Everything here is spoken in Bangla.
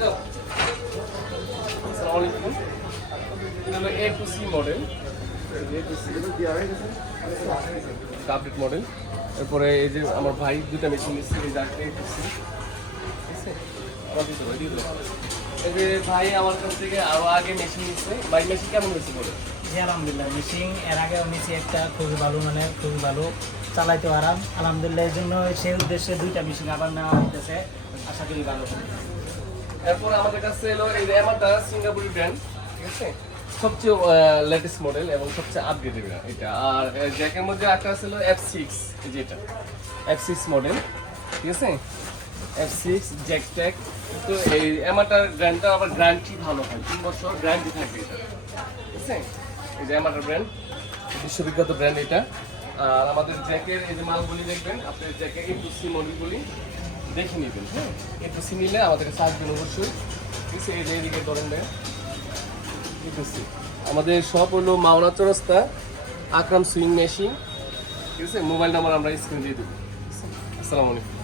আসসালামু আলাইকুম। এটা হলো A to C model, update model. এরপরে এই যে আমার ভাই দুটা মেশিন নিচ্ছে, এই যে A to C, ঠিক আছে? আমার দিতে হবে, দিয়ে দেবো। এই যে ভাই আমার কাছ থেকে আরো আগে মেশিন নিচ্ছে। ভাই মেশিন কেমন হয়েছে বলে? জি আলহামদুলিল্লাহ, মেশিন এর আগেও নিয়েছি একটা, খুবই ভালো, মানে খুবই ভালো, চালাইতে আরাম আলহামদুলিল্লাহ। এই জন্য সেই উদ্দেশ্যে দুইটা মেশিন আবার নেওয়া হইতেছে, আশা করি ভালো হবে। এরপর আমাদের কাছে এলো এই যে এমাটা সিঙ্গাপুরি ব্র্যান্ড, ঠিক আছে? সবচেয়ে লেটেস্ট মডেল এবং সবচেয়ে আপডেটেড এটা। আর জ্যাকের মধ্যে একটা ছিল F6, এই যে এটা F6 মডেল, ঠিক আছে? F6 Jack tag. তো এই এমাটার ব্র্যান্ডটা আবার গ্যারান্টি ভালো হয়, 3 বছর গ্যারান্টি থাকবে এটা, ঠিক আছে? এই যে এমাটার ব্র্যান্ড, বিশ্ববিখ্যাত ব্র্যান্ড এটা। আর আমাদের জ্যাকের এই যে মালগুলি দেখবেন, আপনার জ্যাকের A2C মডেলগুলি দেখে নেবেন, হ্যাঁ? A2C নিলে আমাদেরকে সার্চ দিন অবশ্যই, ঠিক আছে? এই যে এইদিকে ধরেন দেয় A2C। আমাদের সব হলো মাওনা চৌরাস্তা, আকরাম সুইং মেশিন, ঠিক আছে? মোবাইল নাম্বার আমরা স্ক্রিনে দিয়ে দেবো। আসসালামু আলাইকুম।